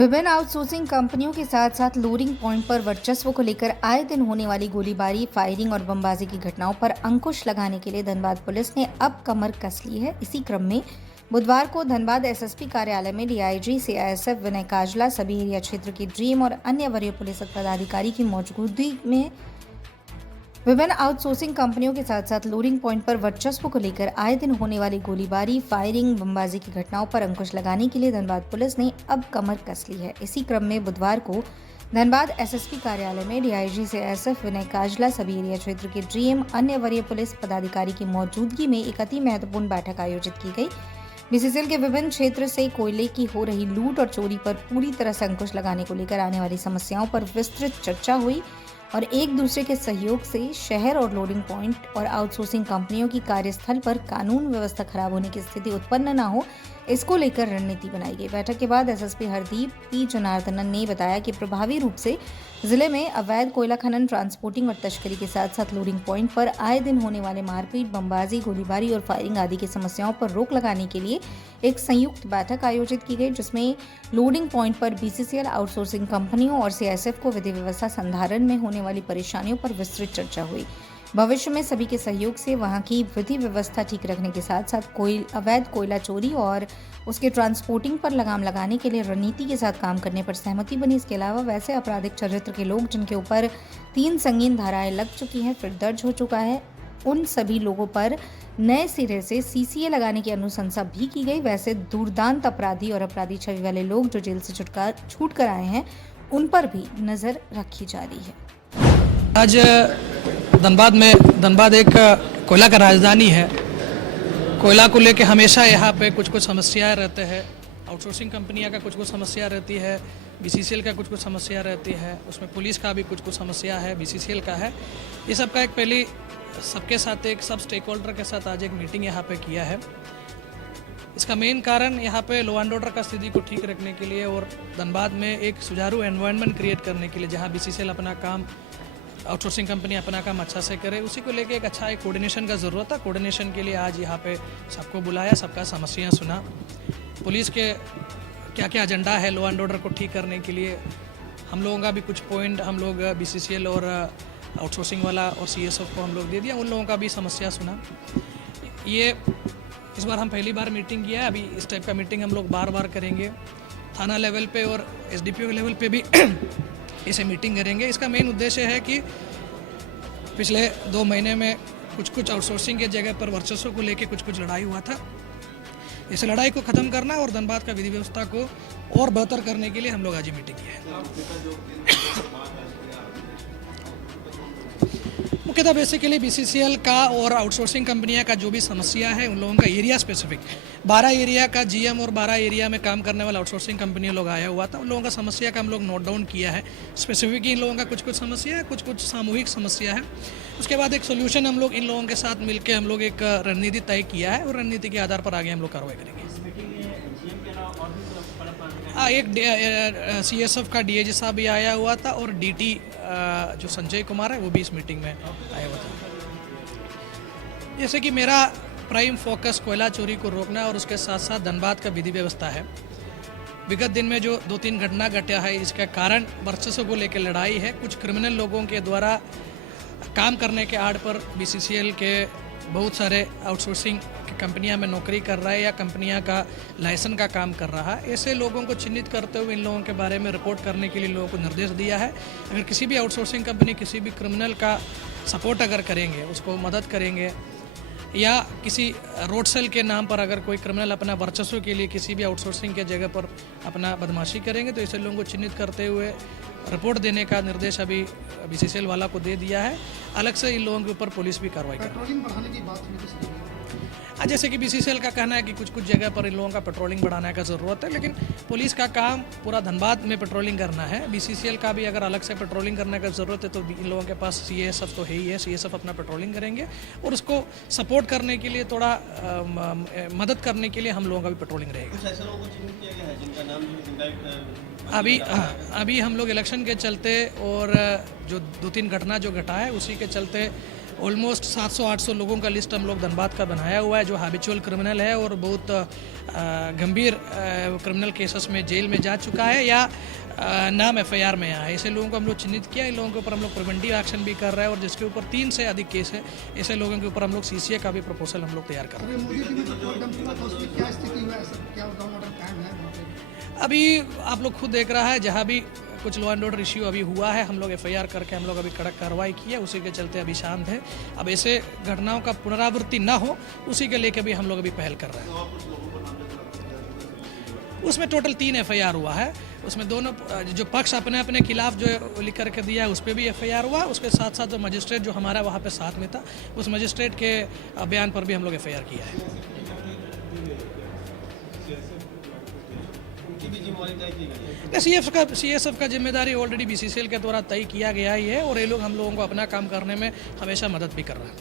विभिन्न आउटसोर्सिंग कंपनियों के साथ साथ लोडिंग पॉइंट पर वर्चस्व को लेकर आए दिन होने वाली गोलीबारी, फायरिंग और बमबाजी की घटनाओं पर अंकुश लगाने के लिए धनबाद पुलिस ने अब कमर कस ली है। इसी क्रम में बुधवार को धनबाद एसएसपी कार्यालय में डीआईजी सीआईएसएफ विनय काजला, सभी एरिया क्षेत्र की ड्रीम और अन्य वरीय पुलिस पदाधिकारी की मौजूदगी में विभिन्न आउटसोर्सिंग कंपनियों के साथ साथ लोडिंग पॉइंट पर वर्चस्व को लेकर आए दिन होने वाली गोलीबारी, फायरिंग, बमबाजी की घटनाओं पर अंकुश लगाने के लिए धनबाद पुलिस ने अब कमर कस ली है। इसी क्रम में बुधवार को धनबाद एसएसपी कार्यालय में डीआईजी सीआईएसएफ विनय काजला, सभी एरिया क्षेत्र के डीएम, अन्य वरीय पुलिस पदाधिकारी की मौजूदगी में एक अति महत्वपूर्ण बैठक आयोजित की गई। बीसीसीएल के विभिन्न क्षेत्र से कोयले की हो रही लूट और चोरी पर पूरी तरह से अंकुश लगाने को लेकर आने वाली समस्याओं पर विस्तृत चर्चा हुई और एक दूसरे के सहयोग से शहर और लोडिंग पॉइंट और आउटसोर्सिंग कंपनियों की कार्यस्थल पर कानून व्यवस्था खराब होने की स्थिति उत्पन्न न हो, इसको लेकर रणनीति बनाई गई। बैठक के बाद एसएसपी हरदीप पी जनार्दनन ने बताया कि प्रभावी रूप से जिले में अवैध कोयला खनन, ट्रांसपोर्टिंग और तस्करी के साथ साथ लोडिंग पॉइंट पर आए दिन होने वाले मारपीट, बमबाजी, गोलीबारी और फायरिंग आदि की समस्याओं पर रोक लगाने के लिए एक संयुक्त बैठक आयोजित की गई, जिसमें लोडिंग पॉइंट पर बीसीसीएल, आउटसोर्सिंग कंपनियों और सीआईएसएफ को विधि व्यवस्था संधारण में होने वाली परेशानियों पर विस्तृत चर्चा हुई। भविष्य में सभी के सहयोग से वहां की विधि व्यवस्था ठीक रखने के साथ साथ अवैध कोयला चोरी और उसके ट्रांसपोर्टिंग पर लगाम लगाने के लिए रणनीति के साथ काम करने पर सहमति बनी। इसके अलावा वैसे आपराधिक चरित्र के लोग जिनके ऊपर 3 संगीन धाराएं लग चुकी हैं, फिर दर्ज हो चुका है, उन सभी लोगों पर नए सिरे से सीसीए लगाने की अनुशंसा भी की गई। वैसे दुर्दांत अपराधी और अपराधी छवि वाले लोग जो जेल से छूट कर आए हैं, उन पर भी नजर रखी जा रही है। आज धनबाद एक कोयला का राजधानी है। कोयला को लेके हमेशा यहाँ पे कुछ समस्याएं रहते हैं। आउटसोर्सिंग कंपनियाँ का कुछ समस्या रहती है, बीसीसीएल का कुछ समस्या रहती है, उसमें पुलिस का भी कुछ समस्या है, बीसीसीएल का है। ये सब का एक पहले सबके साथ एक सब स्टेक होल्डर के साथ आज एक मीटिंग यहाँ पे किया है। इसका मेन कारण यहाँ पे लॉ एंड ऑर्डर का स्थिति को ठीक रखने के लिए और धनबाद में एक सुचारू एनवायरनमेंट क्रिएट करने के लिए, जहाँ बीसीसीएल अपना काम, आउटसोर्सिंग कंपनी अपना काम अच्छा से करे, उसी को लेके एक कोऑर्डिनेशन का ज़रूरत था। कोऑर्डिनेशन के लिए आज यहाँ पे सबको बुलाया, सबका समस्याएं सुना, पुलिस के क्या क्या एजेंडा है लॉ एंड ऑर्डर को ठीक करने के लिए। हम लोगों का भी कुछ पॉइंट हम लोग बीसीसीएल और आउटसोर्सिंग वाला और सीएसएफ को हम लोग दे दिया, उन लोगों का भी समस्या सुना। ये इस बार हम पहली बार मीटिंग किया है। अभी इस टाइप का मीटिंग हम लोग बार बार करेंगे, थाना लेवल पे और एसडीपीओ लेवल पे भी इसे मीटिंग करेंगे। इसका मेन उद्देश्य है कि पिछले 2 महीने में कुछ आउटसोर्सिंग के जगह पर वर्चस्व को लेके कुछ लड़ाई हुआ था। इस लड़ाई को ख़त्म करना और धनबाद का विधि व्यवस्था को और बेहतर करने के लिए हम लोग आज मीटिंग की है। मुख्यतः बेसिकली बीसीसीएल का और आउटसोर्सिंग कंपनियां का जो भी समस्या है, उन लोगों का एरिया स्पेसिफिक 12 एरिया का जीएम और 12 एरिया में काम करने वाला आउटसोर्सिंग कंपनी लोग आया हुआ था। उन लोगों का समस्या का हम लोग नोट डाउन किया है। स्पेसिफिक इन लोगों का कुछ समस्या है, कुछ सामूहिक समस्या है। उसके बाद एक सोल्यूशन हम लोग इन लोगों के साथ मिलकर हम लोग एक रणनीति तय किया है और रणनीति के आधार पर आगे हम लोग कार्रवाई करेंगे। एक सीएसएफ का डीएजी साहब भी आया हुआ था और डीटी जो संजय कुमार है वो भी इस मीटिंग में आया हुआ था। जैसे कि मेरा प्राइम फोकस कोयला चोरी को रोकना और उसके साथ साथ धनबाद का विधि व्यवस्था है। विगत दिन में जो 2-3 घटना घटा है, इसका कारण वर्चस्व को लेकर लड़ाई है। कुछ क्रिमिनल लोगों के द्वारा काम करने के आड़ पर बीसीसीएल के बहुत सारे आउटसोर्सिंग कंपनियां में नौकरी कर रहा है या कंपनियां का लाइसेंस का काम कर रहा है। ऐसे लोगों को चिन्हित करते हुए इन लोगों के बारे में रिपोर्ट करने के लिए लोगों को निर्देश दिया है। अगर किसी भी आउटसोर्सिंग कंपनी किसी भी क्रिमिनल का सपोर्ट अगर करेंगे, उसको मदद करेंगे या किसी रोड सेल के नाम पर अगर कोई क्रिमिनल अपना वर्चस्व के लिए किसी भी आउटसोर्सिंग के जगह पर अपना बदमाशी करेंगे, तो ऐसे लोगों को चिन्हित करते हुए रिपोर्ट देने का निर्देश अभी बीसीसीएल वाला को दे दिया है। अलग से इन लोगों के ऊपर पुलिस भी कार्रवाई करेगी। जैसे कि बीसीसीएल का कहना है कि कुछ जगह पर इन लोगों का पेट्रोलिंग बढ़ाने का ज़रूरत है, लेकिन पुलिस का काम पूरा धनबाद में पेट्रोलिंग करना है। बीसीसीएल का भी अगर अलग से पेट्रोलिंग करने का ज़रूरत है तो इन लोगों के पास सीएसएफ तो है ही है, सीएसएफ अपना पेट्रोलिंग करेंगे और उसको सपोर्ट करने के लिए, थोड़ा मदद करने के लिए हम लोगों का भी पेट्रोलिंग रहेगा। कुछ ऐसे लोगों को चिन्हित किया गया है जिनका नाम अभी हम लोग इलेक्शन के चलते और जो 2-3 घटना जो घटा है उसी के चलते ऑलमोस्ट 700-800 लोगों का लिस्ट हम लोग धनबाद का बनाया हुआ है जो हैबिचुअल क्रिमिनल है और बहुत गंभीर क्रिमिनल केसेस में जेल में जा चुका है या नाम एफआईआर में आया है। ऐसे लोगों को हम लोग चिन्हित किया, इन लोगों के ऊपर हम लोग प्रिवेंटिव एक्शन भी कर रहे हैं और जिसके ऊपर 3 से अधिक केस है ऐसे लोगों के ऊपर हम लोग सीसीए का भी प्रपोजल हम लोग तैयार कर रहे हैं। अभी आप लोग खुद देख रहा है, जहाँ भी कुछ लॉ एंड ऑर्डर इश्यू अभी हुआ है हम लोग एफआईआर करके हम लोग अभी कड़क कार्रवाई की है, उसी के चलते अभी शांत है। अब ऐसे घटनाओं का पुनरावृत्ति ना हो उसी के लेके भी हम लोग अभी पहल कर रहे हैं। उसमें टोटल 3 एफआईआर हुआ है, उसमें दोनों जो पक्ष अपने अपने खिलाफ जो लिख करके दिया है उस पर भी एफआईआर हुआ, उसके साथ साथ जो मजिस्ट्रेट जो हमारा वहाँ पे साथ में था उस मजिस्ट्रेट के बयान पर भी हम लोग एफआईआर किया है। सीएसएफ का जिम्मेदारी ऑलरेडी बीसीसीएल के द्वारा तय किया गया ही है और ये लोग हम लोगों को अपना काम करने में हमेशा मदद भी कर रहा है।